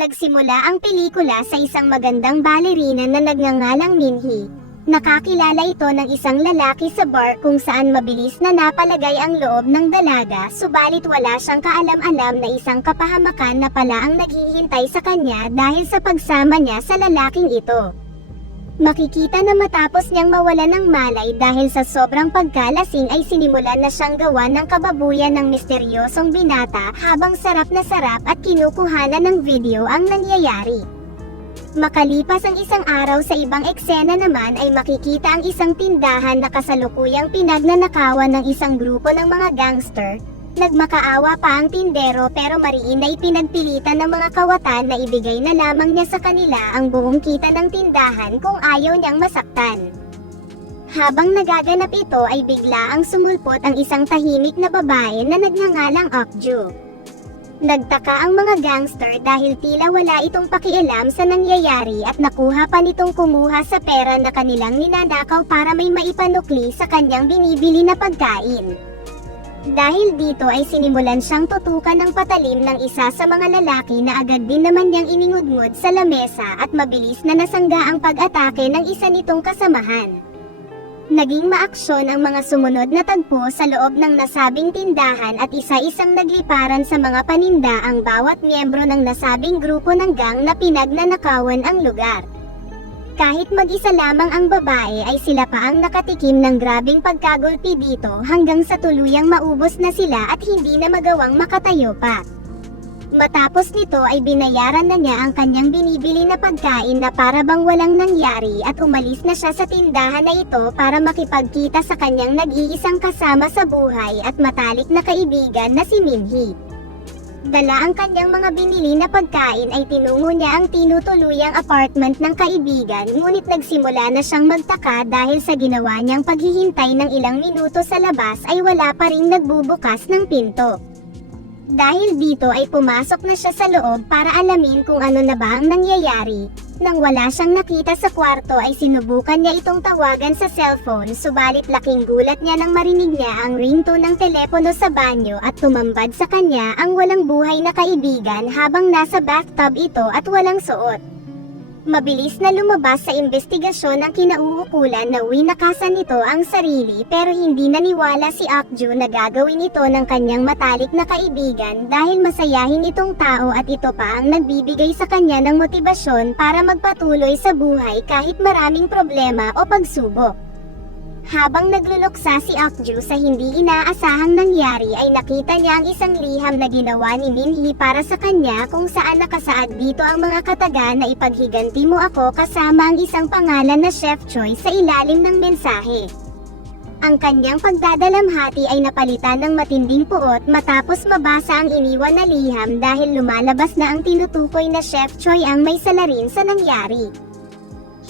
Nagsimula ang pelikula sa isang magandang balerina na nagngangalang Minhee. Nakakilala ito ng isang lalaki sa bar kung saan mabilis na napalagay ang loob ng dalaga subalit wala siyang kaalam-alam na isang kapahamakan na pala ang naghihintay sa kanya dahil sa pagsama niya sa lalaking ito. Makikita na matapos niyang mawala ng malay dahil sa sobrang pagkalasing ay sinimulan na siyang gawa ng kababuyan ng misteryosong binata habang sarap na sarap at kinukuhanan ng video ang nangyayari. Makalipas ang isang araw sa ibang eksena naman ay makikita ang isang tindahan na kasalukuyang pinagnanakawan ng isang grupo ng mga gangster Nagmakaawa pa ang tindero pero mariin ay pinagpilitan ng mga kawatan na ibigay na lamang niya sa kanila ang buong kita ng tindahan kung ayaw niyang masaktan. Habang nagaganap ito ay bigla ang sumulpot ang isang tahimik na babae na nagngangalang Okju. Nagtaka ang mga gangster dahil tila wala itong pakialam sa nangyayari at nakuha pa nitong kumuha sa pera na kanilang ninanakaw para may maipanukli sa kanyang binibili na pagkain. Dahil dito ay sinimulan siyang tutukan ng patalim ng isa sa mga lalaki na agad din naman niyang iningudngod sa lamesa at mabilis na nasangga ang pag-atake ng isa nitong kasamahan. Naging maaksyon ang mga sumunod na tagpo sa loob ng nasabing tindahan at isa-isang nagliparan sa mga paninda ang bawat miyembro ng nasabing grupo ng gang na pinagnanakawan ang lugar. Kahit mag-isa lamang ang babae ay sila pa ang nakatikim ng grabing pagkagulpi dito hanggang sa tuluyang maubos na sila at hindi na magawang makatayo pa. Matapos nito ay binayaran na niya ang kanyang binibili na pagkain na para bang walang nangyari at umalis na siya sa tindahan na ito para makipagkita sa kanyang nag-iisang kasama sa buhay at matalik na kaibigan na si Minhee. Dala ang kanyang mga binili na pagkain ay tinungo niya ang tinutuluyang apartment ng kaibigan ngunit nagsimula na siyang magtaka dahil sa ginawa niyang paghihintay ng ilang minuto sa labas ay wala pa ring nagbubukas ng pinto. Dahil dito ay pumasok na siya sa loob para alamin kung ano na ba ang nangyayari. Nang wala siyang nakita sa kwarto ay sinubukan niya itong tawagan sa cellphone subalit laking gulat niya nang marinig niya ang ringtone ng telepono sa banyo at tumambad sa kanya ang walang buhay na kaibigan habang nasa bathtub ito at walang suot. Mabilis na lumabas sa investigasyon ang kinauukulan na winakasan nito ang sarili pero hindi naniwala si Akju na gagawin ito ng kanyang matalik na kaibigan dahil masayahin itong tao at ito pa ang nagbibigay sa kanya ng motibasyon para magpatuloy sa buhay kahit maraming problema o pagsubok. Habang nagluluksa si Akju sa hindi inaasahang nangyari ay nakita niya ang isang liham na ginawa ni Minhee para sa kanya kung saan nakasaad dito ang mga kataga na ipaghiganti mo ako kasama ang isang pangalan na Chef Choi sa ilalim ng mensahe. Ang kanyang pagdadalamhati ay napalitan ng matinding puot matapos mabasa ang iniwan na liham dahil lumalabas na ang tinutukoy na Chef Choi ang may salarin sa nangyari.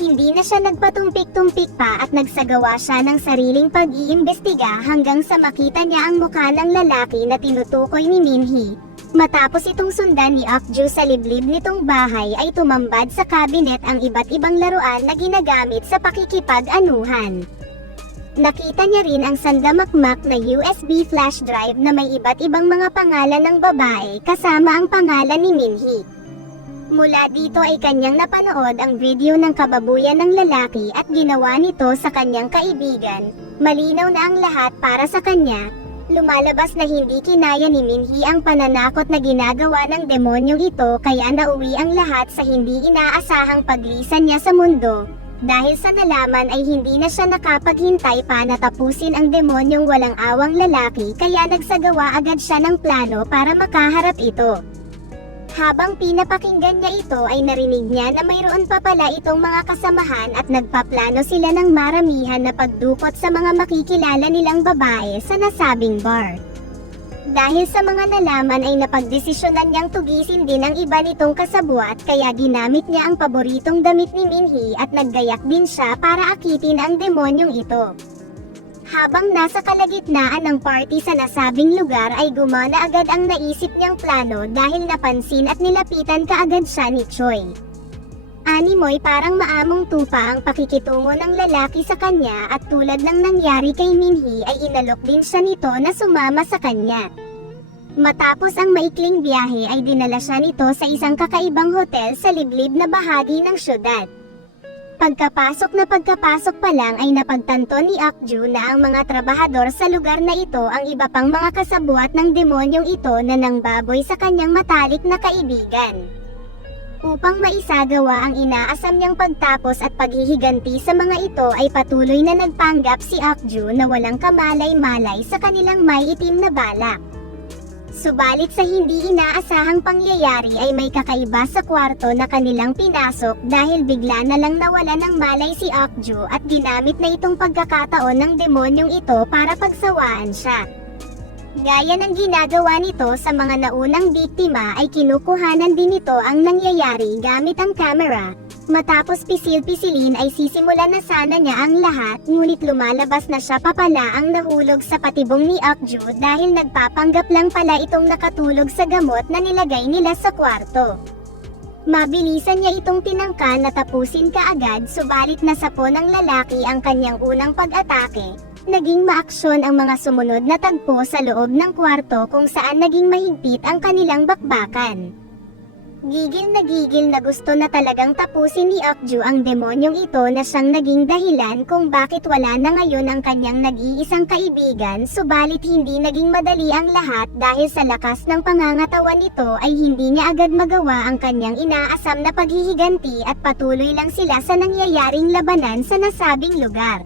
Hindi na siya nagpatumpik-tumpik pa at nagsagawa siya ng sariling pag-iimbestiga hanggang sa makita niya ang mukha ng lalaki na tinutukoy ni Minhee. Matapos itong sundan ni Akju sa liblib nitong bahay ay tumambad sa kabinet ang iba't ibang laruan na ginagamit sa pakikipag-anuhan. Nakita niya rin ang sandamakmak na USB flash drive na may iba't ibang mga pangalan ng babae kasama ang pangalan ni Minhee. Mula dito ay kanyang napanood ang video ng kababuyan ng lalaki at ginawa nito sa kanyang kaibigan. Malinaw na ang lahat para sa kanya. Lumalabas na hindi kinaya ni Minhee ang pananakot na ginagawa ng demonyong ito kaya nauwi ang lahat sa hindi inaasahang paglisan niya sa mundo. Dahil sa nalaman ay hindi na siya nakapaghintay pa na tapusin ang demonyong walang awang lalaki kaya nagsagawa agad siya ng plano para makaharap ito. Habang pinapakinggan niya ito ay narinig niya na mayroon pa pala itong mga kasamahan at nagpaplano sila ng maramihan na pagdukot sa mga makikilala nilang babae sa nasabing bar. Dahil sa mga nalaman ay napagdesisyonan niyang tugisin din ang iba nitong kasabwat kaya ginamit niya ang paboritong damit ni Minhee at naggayak din siya para akitin ang demonyong ito. Habang nasa kalagitnaan ng party sa nasabing lugar ay gumana agad ang naisip niyang plano dahil napansin at nilapitan kaagad siya ni Choi. Animoy parang maamong tupa ang pakikitungo ng lalaki sa kanya at tulad ng nangyari kay Minhee ay inalok din siya nito na sumama sa kanya. Matapos ang maikling biyahe ay dinala siya nito sa isang kakaibang hotel sa liblib na bahagi ng syudad. Pagkapasok na pagkapasok pa lang ay napagtanto ni Akju na ang mga trabahador sa lugar na ito ang iba pang mga kasabuat ng demonyong ito na nangbaboy sa kanyang matalik na kaibigan. Upang maisagawa ang inaasam niyang pagtapos at paghihiganti sa mga ito ay patuloy na nagpanggap si Akju na walang kamalay-malay sa kanilang may itim na balak. Subalit sa hindi inaasahang pangyayari ay may kakaiba sa kwarto na kanilang pinasok dahil bigla na lang nawala ng malay si Akju at ginamit na itong pagkakataon ng demonyong ito para pagsawaan siya. Gaya ng ginagawa nito sa mga naunang biktima ay kinukuhanan din nito ang nangyayari gamit ang camera. Matapos pisil-pisilin ay sisimula na sana niya ang lahat ngunit lumalabas na siya pa pala ang nahulog sa patibong ni Akju dahil nagpapanggap lang pala itong nakatulog sa gamot na nilagay nila sa kwarto. Mabilisan niya itong tinangka na tapusin kaagad subalit nasapo ng lalaki ang kanyang unang pag-atake. Naging maaksyon ang mga sumunod na tagpo sa loob ng kwarto kung saan naging mahigpit ang kanilang bakbakan. Gigil na gigil na gusto na talagang tapusin ni Akju ang demonyong ito na siyang naging dahilan kung bakit wala na ngayon ang kanyang nag-iisang kaibigan subalit hindi naging madali ang lahat dahil sa lakas ng pangangatawan nito ay hindi niya agad magawa ang kanyang inaasam na paghihiganti at patuloy lang sila sa nangyayaring labanan sa nasabing lugar.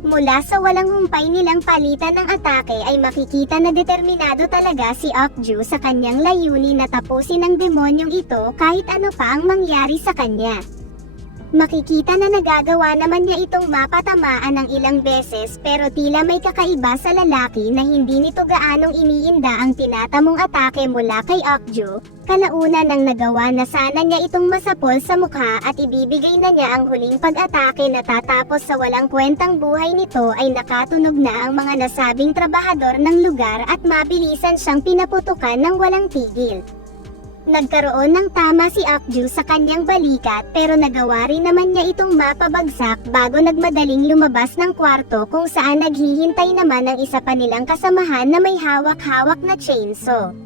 Mula sa walang humpay nilang palitan ng atake ay makikita na determinado talaga si Akju sa kanyang layunin na tapusin ang demonyong ito kahit ano pa ang mangyari sa kanya. Makikita na nagagawa naman niya itong mapatamaan ng ilang beses pero tila may kakaiba sa lalaki na hindi nito gaanong iniinda ang tinatamong atake mula kay Akju, kalauna nang nagawa na sana niya itong masapol sa mukha at ibibigay na niya ang huling pag-atake na tatapos sa walang kwentang buhay nito ay nakatunog na ang mga nasabing trabahador ng lugar at mabilisan siyang pinaputukan ng walang tigil. Nagkaroon ng tama si Akju sa kanyang balikat pero nagawa rin naman niya itong mapabagsak bago nagmadaling lumabas ng kwarto kung saan naghihintay naman ang isa pa nilang kasamahan na may hawak-hawak na chainsaw.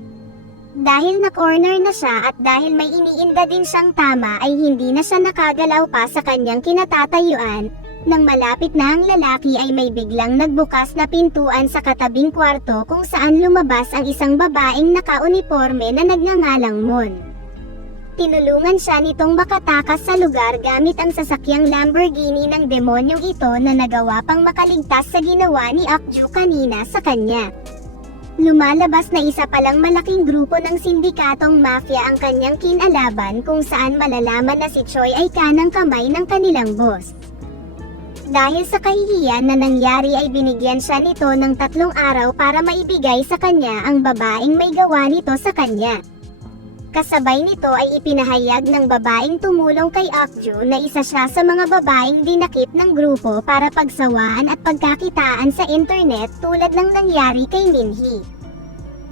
Dahil na-corner na siya at dahil may iniinda din siyang tama ay hindi na siya nakagalaw pa sa kanyang kinatatayuan, nang malapit na ang lalaki ay may biglang nagbukas na pintuan sa katabing kwarto kung saan lumabas ang isang babaeng nakauniforme na nagngangalang Mon. Tinulungan siya nitong makatakas sa lugar gamit ang sasakyang Lamborghini ng demonyong ito na nagawa pang makaligtas sa ginawa ni Akju kanina sa kanya. Lumalabas na isa palang malaking grupo ng sindikatong mafia ang kanyang kinalaban kung saan malalaman na si Choi ay kanang kamay ng kanilang boss. Dahil sa kahihiyan na nangyari ay binigyan siya nito ng tatlong araw para maibigay sa kanya ang babaeng may gawa nito sa kanya. Kasabay nito ay ipinahayag ng babaeng tumulong kay Akju na isa siya sa mga babaeng dinakip ng grupo para pagsawaan at pagkakitaan sa internet tulad ng nangyari kay Minhee.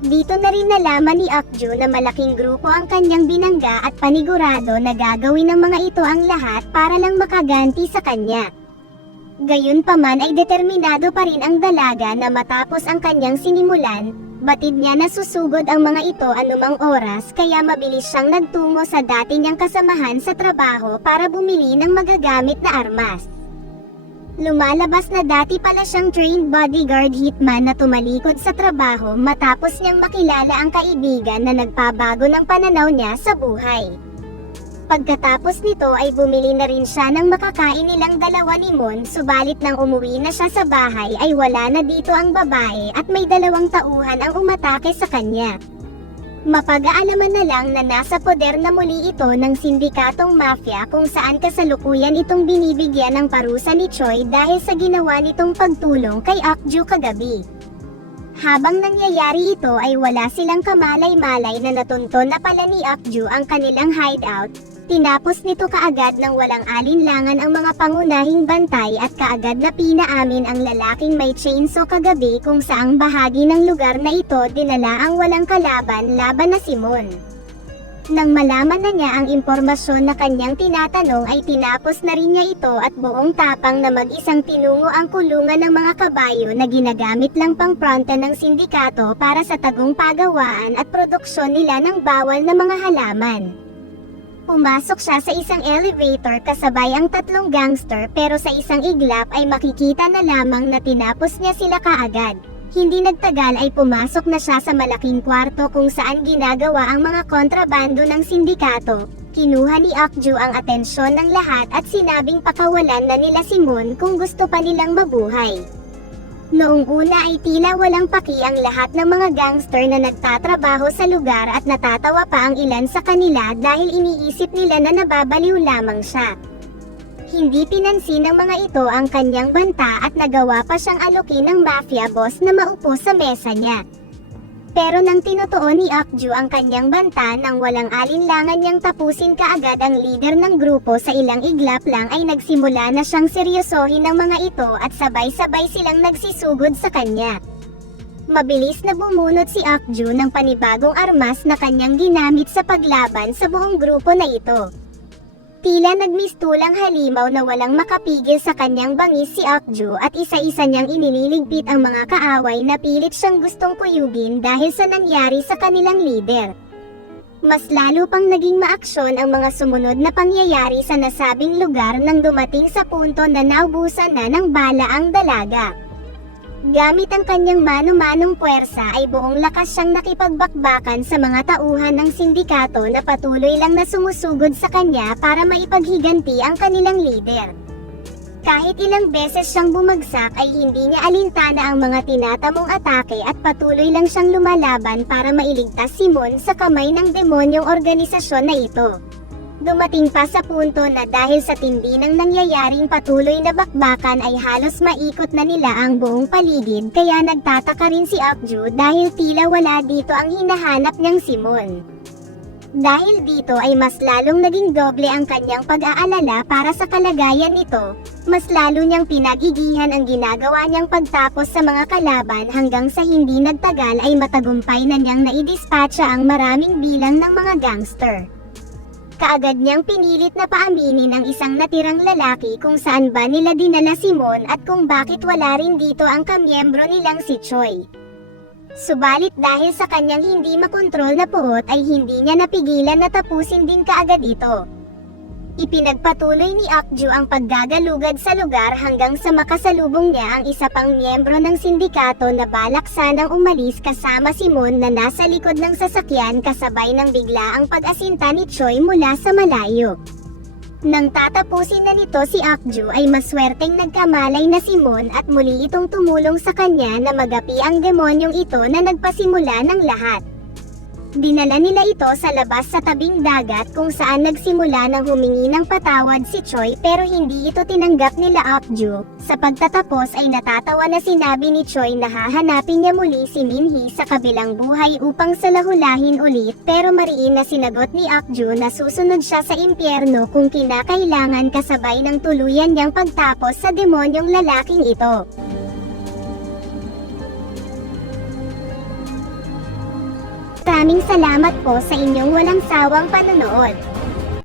Dito na rin nalaman ni Akju na malaking grupo ang kanyang binangga at panigurado na gagawin ng mga ito ang lahat para lang makaganti sa kanya. Gayunpaman ay determinado pa rin ang dalaga na matapos ang kanyang sinimulan, batid niya na susugod ang mga ito anumang oras kaya mabilis siyang nagtungo sa dati niyang kasamahan sa trabaho para bumili ng magagamit na armas. Lumalabas na dati pala siyang trained bodyguard hitman na tumalikod sa trabaho matapos niyang makilala ang kaibigan na nagpabago ng pananaw niya sa buhay. Pagkatapos nito ay bumili na rin siya ng makakain nilang dalawa ni Mon subalit nang umuwi na siya sa bahay ay wala na dito ang babae at may dalawang tauhan ang umatake sa kanya. Mapag-aalaman na lang na nasa poder na muli ito ng sindikatong mafia kung saan kasalukuyan itong binibigyan ng parusa ni Choi dahil sa ginawa nitong pagtulong kay Akju kagabi. Habang nangyayari ito ay wala silang kamalay-malay na natunton na pala ni Akju ang kanilang hideout, tinapos nito kaagad ng walang alinlangan ang mga pangunahing bantay at kaagad na pinaamin ang lalaking may chainsaw kagabi kung saang bahagi ng lugar na ito dinala ang walang kalaban laban na Simon. Nang malaman na niya ang impormasyon na kanyang tinatanong ay tinapos na rin niya ito at buong tapang na mag-isang tinungo ang kulungan ng mga kabayo na ginagamit lang pang fronta ng sindikato para sa tagong pagawaan at produksyon nila ng bawal na mga halaman. Pumasok siya sa isang elevator kasabay ang tatlong gangster pero sa isang iglap ay makikita na lamang na tinapos niya sila kaagad. Hindi nagtagal ay pumasok na siya sa malaking kwarto kung saan ginagawa ang mga kontrabando ng sindikato. Kinuha ni Akju ang atensyon ng lahat at sinabing pakawalan na nila si Moon kung gusto pa nilang mabuhay. Noong una ay tila walang paki ang lahat ng mga gangster na nagtatrabaho sa lugar at natatawa pa ang ilan sa kanila dahil iniisip nila na nababaliw lamang siya. Hindi pinansin ng mga ito ang kanyang banta at nagawa pa siyang alokin ng mafia boss na maupo sa mesa niya. Pero nang tinutuon ni Akju ang kanyang banta nang walang alinlangan niyang tapusin kaagad ang leader ng grupo sa ilang iglap lang ay nagsimula na siyang seryosohin ng mga ito at sabay-sabay silang nagsisugod sa kanya. Mabilis na bumunot si Akju ng panibagong armas na kanyang ginamit sa paglaban sa buong grupo na ito. Tila nagmistulang halimaw na walang makapigil sa kanyang bangis si Akju at isa-isa niyang inililigpit ang mga kaaway na pilit siyang gustong kuyugin dahil sa nangyari sa kanilang leader. Mas lalo pang naging maaksyon ang mga sumunod na pangyayari sa nasabing lugar nang dumating sa punto na naubusan na ng bala ang dalaga. Gamit ang kanyang mano-manong puwersa ay buong lakas siyang nakipagbakbakan sa mga tauhan ng sindikato na patuloy lang na sumusugod sa kanya para maipaghiganti ang kanilang leader. Kahit ilang beses siyang bumagsak ay hindi niya alintana ang mga tinatamong atake at patuloy lang siyang lumalaban para mailigtas si Mon sa kamay ng demonyong organisasyon na ito. Dumating pa sa punto na dahil sa tindi ng nangyayaring patuloy na bakbakan ay halos maikot na nila ang buong paligid kaya nagtataka rin si Akju dahil tila wala dito ang hinahanap niyang Simon. Dahil dito ay mas lalong naging doble ang kanyang pag-aalala para sa kalagayan nito, mas lalo niyang pinagigihan ang ginagawa niyang pagtapos sa mga kalaban hanggang sa hindi nagtagal ay matagumpay na niyang naidispatcha ang maraming bilang ng mga gangster kaagad niyang pinilit na paaminin ang isang natirang lalaki kung saan ba nila dinala si Mon at kung bakit wala rin dito ang kamyembro nilang si Choi. Subalit dahil sa kanyang hindi makontrol na puot ay hindi niya napigilan na tapusin din kaagad ito. Ipinagpatuloy ni Akju ang paggagalugad sa lugar hanggang sa makasalubong niya ang isa pang miyembro ng sindikato na balak sanang umalis kasama si Mon na nasa likod ng sasakyan kasabay ng bigla ang pag-asinta ni Choi mula sa malayo. Nang tatapusin na nito si Akju ay maswerteng nagkamalay na si Mon at muli itong tumulong sa kanya na magapi ang demonyong ito na nagpasimula ng lahat. Dinala nila ito sa labas sa tabing dagat kung saan nagsimula ng humingi ng patawad si Choi pero hindi ito tinanggap nila Akju. Sa pagtatapos ay natatawa na sinabi ni Choi na hahanapin niya muli si Minhee sa kabilang buhay upang salahulahin ulit pero mariin na sinagot ni Akju na susunod siya sa impyerno kung kinakailangan kasabay ng tuluyan niyang pagtapos sa demonyong lalaking ito. Maraming salamat po sa inyong walang sawang panonood.